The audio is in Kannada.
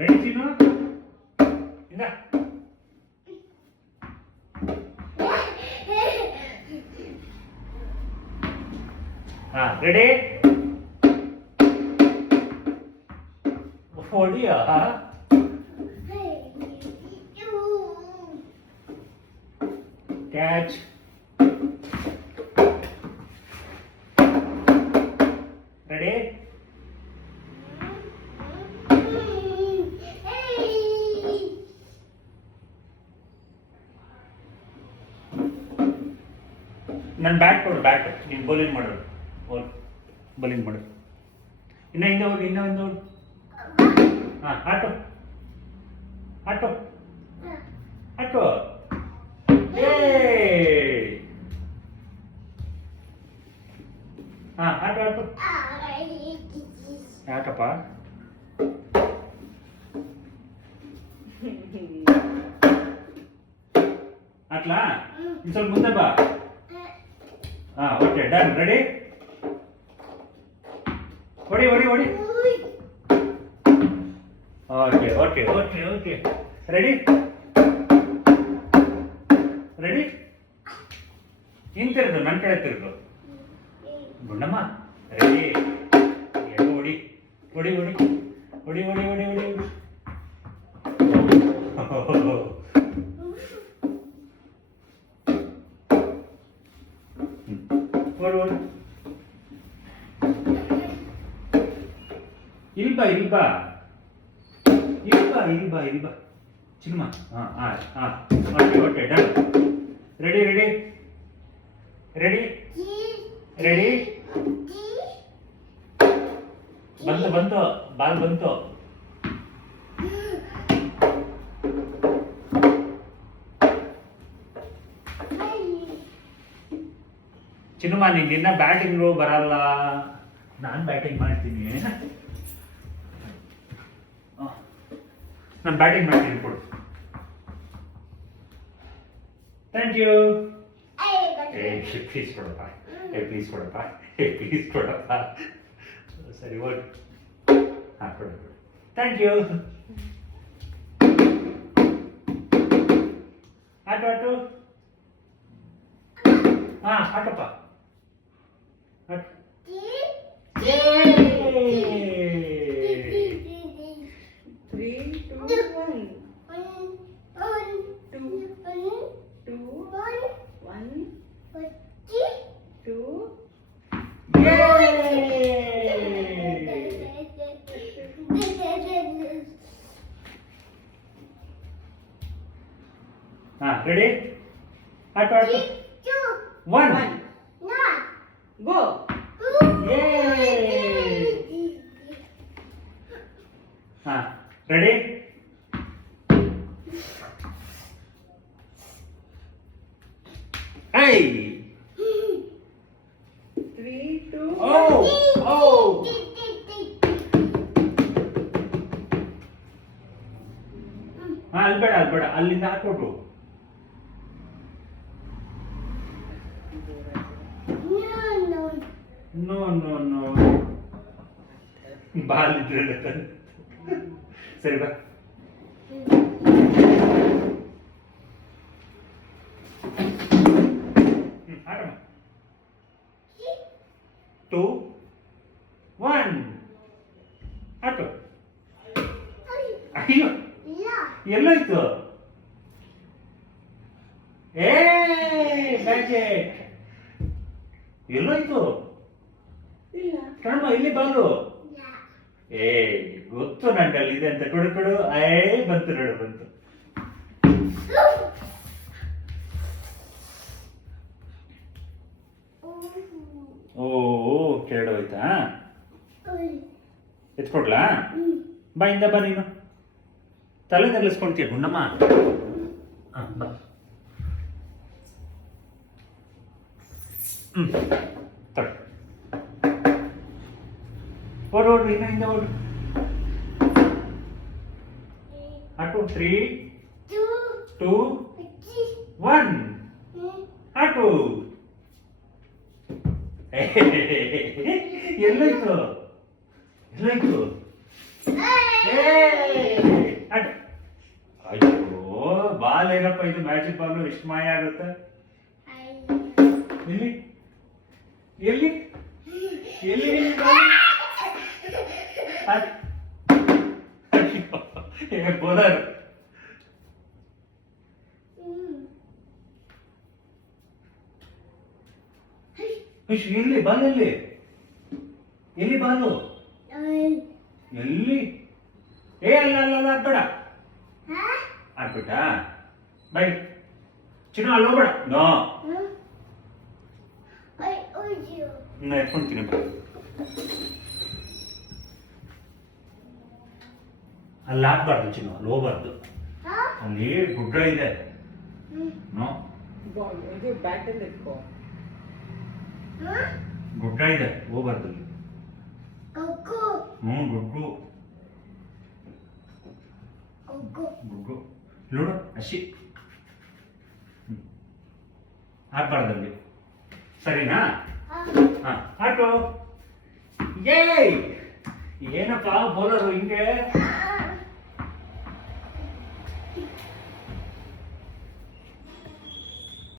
ರೆಡಿ ಚಿನ್ನು ಇಂದ ಹಾ ರೆಡಿ ಹೊಡಿಯ ಕ್ಯಾಚ್ ರೆಡಿ ನನ್ನ ಬ್ಯಾಟ್ ಕೊಡು ಬ್ಯಾಟ್ ನೀನು ಬೌಲಿಂಗ್ ಮಾಡೋದು ಬೌಲಿಂಗ್ ಮಾಡು ಇನ್ನ ಹಿಂದೆ ಹೋಗಿ ಇನ್ನೂ ಹಿಂದೆ ಹೋಗಿ ಹಾಂ ಆಟೋ ಆಟೋ ಆಟೋ ಹಾಂ ಆಟೋ ಆಟೋ ಯಾಕಪ್ಪ ಆಟ್ಲಾ ಇನ್ನು ಸ್ವಲ್ಪ ಮುಂದೆ ಬಾ ಹಾಂ ಓಕೆ ಡನ್ ರೆಡಿ ಹೊಡಿ ಹೊಡಿ ಹೊಡಿ okay okay okay okay ready ready ಹಿಂತಿರ್ದು ನನ್ನ ಕಡೆ ತಿರ್ದು ಗುಂಡಮ್ಮ ರೆಡಿ ಎರಡು ಹೊಡಿ ಹೊಡಿ ಹೊಡಿ ಹೊಡಿ ಹೊಡಿ ಹೊಡಿ ಹೊಡಿ ಇಲ್ಬಾ ಇಲ್ಬಾ ಇಲ್ಬಾ ಇಲ್ಬಾ ಇಲ್ಬಾ ಚಿನ್ನಮ್ಮ ಹಾಂ ಹಾಂ ಹಾಂ okay okay done ready ready ready ready ಬಂತು ಬಂತು ಬಾಲ್ ಬಂತು ಚಿನ್ನಮ್ಮ ನಿನ್ನ ಬ್ಯಾಟಿಂಗು ಬರಲ್ಲ ನಾನು ಬ್ಯಾಟಿಂಗ್ ಮಾಡ್ತೀನಿ ನಾನು ಬ್ಯಾಟಿಂಗ್ ಮಾಡ್ತೀನಿ ಕೊಡು ಥ್ಯಾಂಕ್ ಯು ಪ್ಲೀಸ್ ಕೊಡಪ್ಪ ಪ್ಲೀಸ್ ಕೊಡಪ್ಪ ಪ್ಲೀಸ್ ಕೊಡಪ್ಪ ಸರಿ ಓಕೆ ಹಾಂ ಕೊಡು ಕೊಡು ಥ್ಯಾಂಕ್ ಯು ಆಟೋ ಆಟೋ ಹಾಂ ಆಟೋಪ್ಪ auto 2 ready? Ato. 1. Go. Yay! Ready? Hey! 3, 2. Oh! ಅಲ್ಬೇಡ ಅಲ್ಲಿಂದ ಹಾಕೊಟ್ಟು. No. ಬಾಲ್ ಇದ್ರೆ ಸರಿ ಬಾ. ಆಡೋಣ. 2, 1 ಆಟೋ. ಅಯ್ಯೋ ಎಲ್ಲೋಯ್ತು? ಮ್ಯಾಜಿಕ್ ಎಲ್ಲೋಯ್ತು? ಕಣ್ಮ ಇಲ್ಲಿ ಬಾಲು. ಗೊತ್ತು ನಂಗೆ ಅಲ್ಲಿದೆ ಅಂತ. ಕೊಡು ಬಂತು ನೋಡು ಬಂತು. ಕೆರಡೋಯ್ತಾ? ಎತ್ಕೊಡ್ಲಾ? ಬಾಯಿಂದ ಬಾ ನೀನು. ತಲೆ ತರ್ಲಿಸ್ಕೊಂತೀಯ ಗುಂಡಮ್ಮ. ಬಾ. ಓಡು ಇನ್ನೊಂದ ಓಡು. Auto 3, 2, 1 auto. ಎಲ್ಲೋಯ್ತು? ಏನಪ್ಪ ಇದು ಮ್ಯಾಜಿಕ್ ಬಾಲು ಎಷ್ಟು ಮಾಯ ಆಗುತ್ತೆ? ಎಲ್ಲಿ ಎಲ್ಲಿ ಎಲ್ಲಿ ಬೋಲರ್ ಎಲ್ಲಿ ಬಾಲ್ ಎಲ್ಲಿ ಎಲ್ಲಿ ಬಾಲು ಎಲ್ಲಿ ಏ ಅಲ್ಲ ಅಲ್ಲ ಅಲ್ಲ ಆಡ್ಬೇಡ ಆಡ್ಬಿಟ್ಟ ಬೈ ಚಿನ್ನ ಅಲ್ಲಿ ಹೋಗ್ಬೇಡ ನೋ ಇನ್ನ ಎತ್ಕೊಂತೀನಿ ಅಲ್ಲಿ ಹಾಕ್ಬಾರ್ದು ಚಿನ್ನ ಅಲ್ಲಿ ಹೋಗ್ಬಾರ್ದು ಅಲ್ಲಿ ಗುಡ್ಡ ಇದೆ ನೋ ಬ್ಯಾಟಲ್ಲಿ ಇಟ್ಕೋ ಗುಡ್ಡ ಇದೆ ಹೋಗ್ಬಾರ್ದು ಅಲ್ಲಿ ಗುಡ್ಡು ಗುಡ್ಡು ನೋಡು ಹಸಿ ಹಾಕ್ಬಾರ್ದಲ್ಲಿ ಸರಿನಾ ಹಾ ಆಟೋ ಏಯ್ ಏನಪ್ಪ ಬೌಲರು ಹಿಂಗೆ